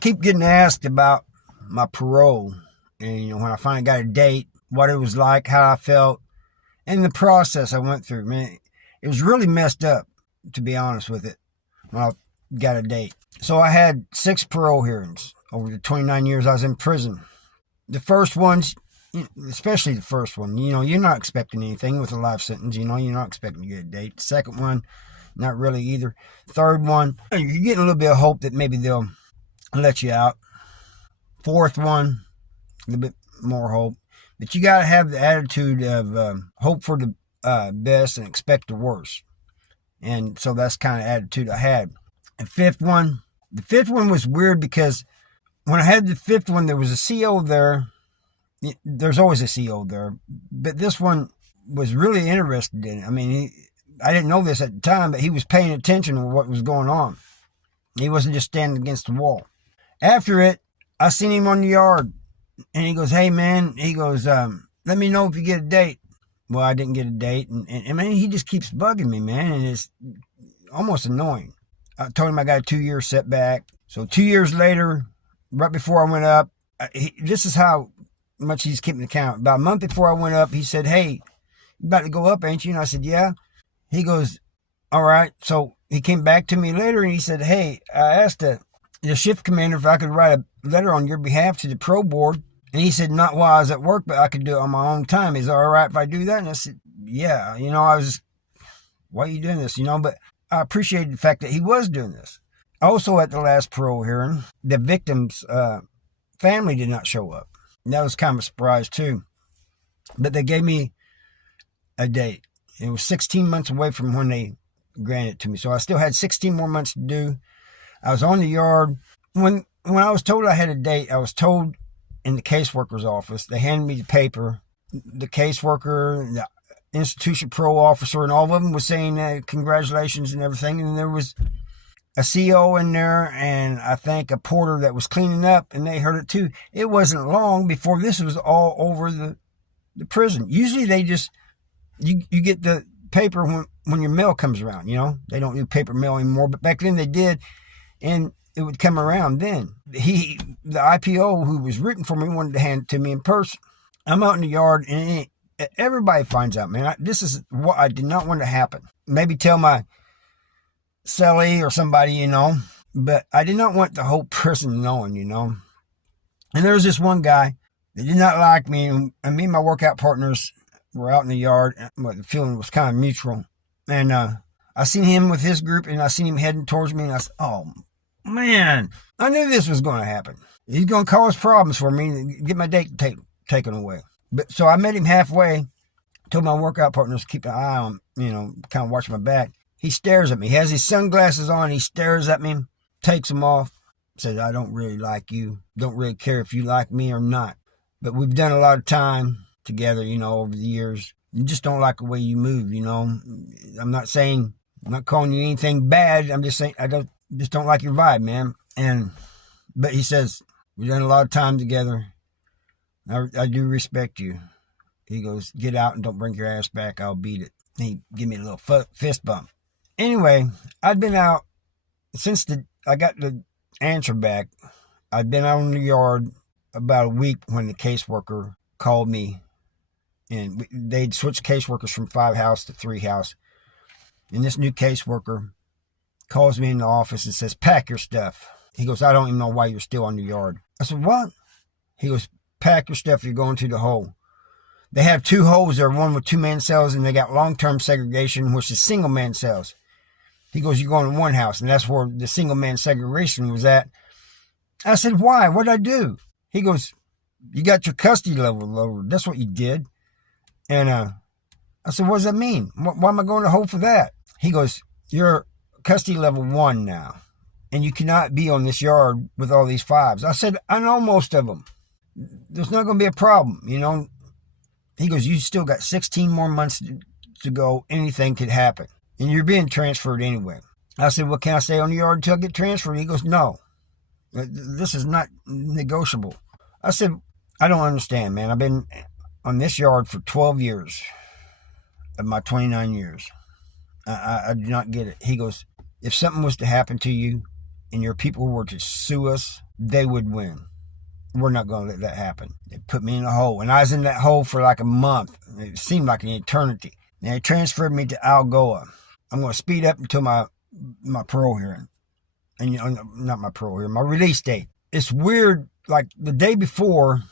Keep getting asked about my parole, and when I finally got a date, what it was like, how I felt, and the process I went through. Man, it was really messed up, to be honest with it, when I got a date. So I had 6 parole hearings over the 29 years I was in prison. The first ones, especially the first one, you're not expecting anything with a life sentence. You're not expecting to get a date. The second one, not really either. Third one, you're getting a little bit of hope that maybe they'll let you out. Fourth one, a little bit more hope. But you got to have the attitude of hope for the best and expect the worst. And so that's the kind of attitude I had. The fifth one was weird because when I had the fifth one, there was a CO there. There's always a CO there. But this one was really interested in it. I mean, I didn't know this at the time, but he was paying attention to what was going on. He wasn't just standing against the wall. After it, I seen him on the yard. And he goes, hey, man, he goes, let me know if you get a date. Well, I didn't get a date. And I mean, he just keeps bugging me, man. And it's almost annoying. I told him I got a 2-year setback. So 2 years later, right before I went up, this is how much he's keeping account. About a month before I went up, he said, hey, you about to go up, ain't you? And I said, yeah. He goes, all right. So he came back to me later and he said, hey, I asked the shift commander if I could write a letter on your behalf to the pro board. And he said, not while I was at work, but I could do it on my own time. Is it all right if I do that? And I said, yeah. Why are you doing this? But I appreciated the fact that he was doing this. Also at the last parole hearing, the victim's family did not show up. And that was kind of a surprise too. But they gave me a date. It was 16 months away from when they granted it to me. So I still had 16 more months to do. I was on the yard. When I was told I had a date, I was told in the caseworker's office, they handed me the paper. The caseworker, the institution parole officer, and all of them was saying congratulations and everything. And there was a CO in there, and I think a porter that was cleaning up, and they heard it too. It wasn't long before this was all over the prison. Usually they just, you get the paper when your mail comes around, They don't do paper mail anymore, but back then they did, and it would come around then. The IPO who was written for me wanted to hand it to me in person. I'm out in the yard, and everybody finds out, man. This is what I did not want to happen. Maybe tell my cellie or somebody, but I did not want the whole prison knowing, And there was this one guy that did not like me, and me and my workout partners were out in the yard. But the feeling was kind of mutual. And I seen him with his group, and I seen him heading towards me, and I said, oh, man, I knew this was going to happen. He's going to cause problems for me and get my date taken away. But so I met him halfway, told my workout partners to keep an eye on, kind of watch my back. He stares at me. He has his sunglasses on. He stares at me, takes them off, says, I don't really like you. Don't really care if you like me or not. But we've done a lot of time together, over the years. You just don't like the way you move, I'm not calling you anything bad. I'm just saying I just don't like your vibe, man. But he says, we've done a lot of time together. I do respect you. He goes, get out and don't bring your ass back. I'll beat it. And he give me a little fist bump. Anyway, I'd been out since I got the answer back. I'd been out in the yard about a week when the caseworker called me, and they'd switched caseworkers from 5 house to 3 house. And this new caseworker calls me in the office and says, pack your stuff. He goes, I don't even know why you're still on the yard. I said, what? He goes, pack your stuff. You're going to the hole. They have 2 holes there, one with 2-man cells, and they got long-term segregation, which is single-man cells. He goes, you're going to 1 house, and that's where the single-man segregation was at. I said, why? What'd I do? He goes, you got your custody level lowered. That's what you did. And I said, what does that mean? Why am I going to hole for that? He goes, you're custody level 1 now, and you cannot be on this yard with all these 5s. I said, I know most of them. There's not going to be a problem, He goes, you still got 16 more months to go. Anything could happen. And you're being transferred anyway. I said, well, can I stay on the yard until I get transferred? He goes, no. This is not negotiable. I said, I don't understand, man. I've been on this yard for 12 years of my 29 years. I do not get it. He goes, if something was to happen to you and your people were to sue us, they would win. We're not going to let that happen. They put me in a hole. And I was in that hole for like a month. It seemed like an eternity. And they transferred me to Algoa. I'm going to speed up until my parole hearing. And not my parole hearing, my release date. It's weird. Like the day before,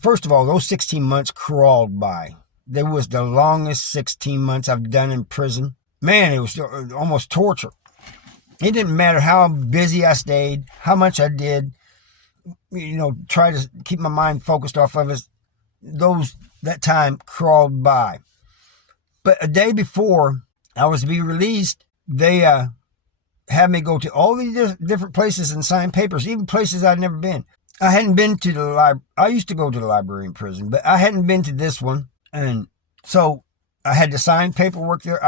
first of all, those 16 months crawled by. There was the longest 16 months I've done in prison. Man, it was almost torture. It didn't matter how busy I stayed, how much I did, try to keep my mind focused off of it. That time crawled by. But a day before I was to be released, they had me go to all these different places and sign papers, even places I'd never been. I hadn't been to the library. I used to go to the library in prison, but I hadn't been to this one. And so I had to sign paperwork there.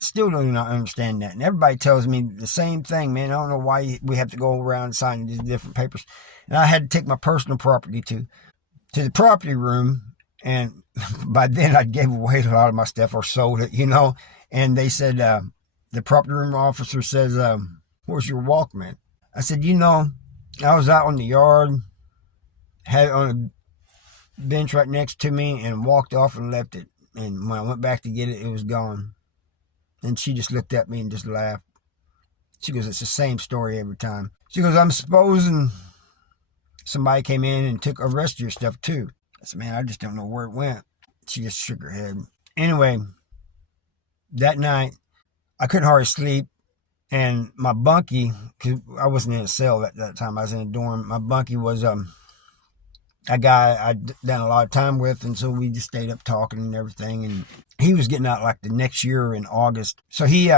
Still do not understand that. And everybody tells me the same thing, man. I don't know why we have to go around and sign these different papers. And I had to take my personal property to the property room. And by then I gave away a lot of my stuff or sold it, And they said, the property room officer says, where's your Walkman? I said, I was out on the yard, had it on a bench right next to me, and walked off and left it. And when I went back to get it, it was gone. And she just looked at me and just laughed. She goes, it's the same story every time. She goes, I'm supposing somebody came in and took the rest of your stuff too. I said, man, I just don't know where it went. She just shook her head. Anyway, that night, I couldn't hardly sleep. And my bunkie, because I wasn't in a cell at that time, I was in a dorm. My bunkie was a guy I'd done a lot of time with, and so we just stayed up talking and everything. And he was getting out like the next year in August. So he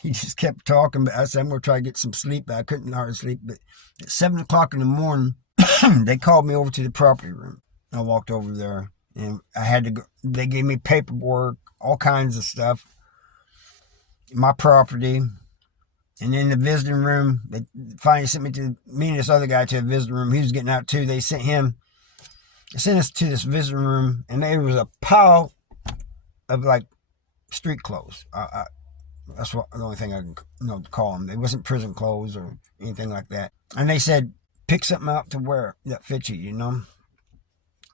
he just kept talking. But I said, I'm going to try to get some sleep. But I couldn't hardly sleep. But at 7 o'clock in the morning, they called me over to the property room. I walked over there, and I had to go. They gave me paperwork, all kinds of stuff. My property, and in the visiting room, they finally sent me and this other guy to a visiting room. He was getting out too. They sent us to this visiting room, and there was a pile of like street clothes. That's the only thing I can call them. It wasn't prison clothes or anything like that. And they said, pick something out to wear that fits you, And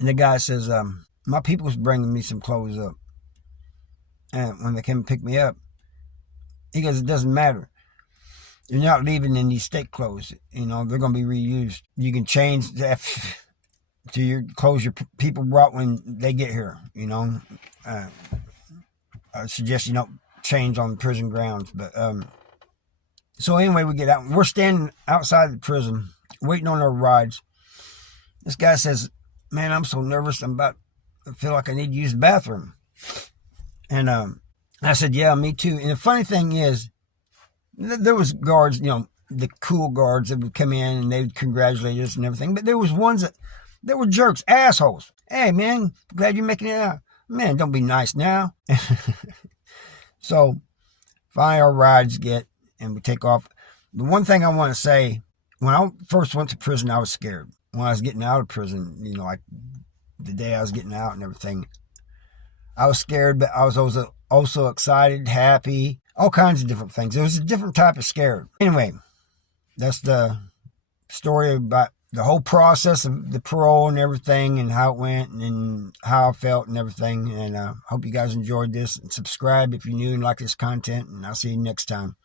the guy says, my people's bringing me some clothes up. And when they came and pick me up, he goes, it doesn't matter. You're not leaving in these state clothes. They're going to be reused. You can change that to your clothes your people brought when they get here. I suggest you don't change on prison grounds. But so anyway, we get out. We're standing outside the prison waiting on our rides. This guy says, man, I'm so nervous. I feel like I need to use the bathroom. And I said, yeah, me too. And the funny thing is, there was guards, the cool guards that would come in and they would congratulate us and everything. But there was ones that were jerks, assholes. Hey, man, glad you're making it out. Man, don't be nice now. So finally our rides and we take off. The one thing I want to say, when I first went to prison, I was scared. When I was getting out of prison, like the day I was getting out and everything, I was scared, but I was also excited, happy, all kinds of different things. It was a different type of scared. Anyway, that's the story about the whole process of the parole and everything and how it went and how I felt and everything. And I hope you guys enjoyed this, and subscribe if you're new and like this content, and I'll see you next time.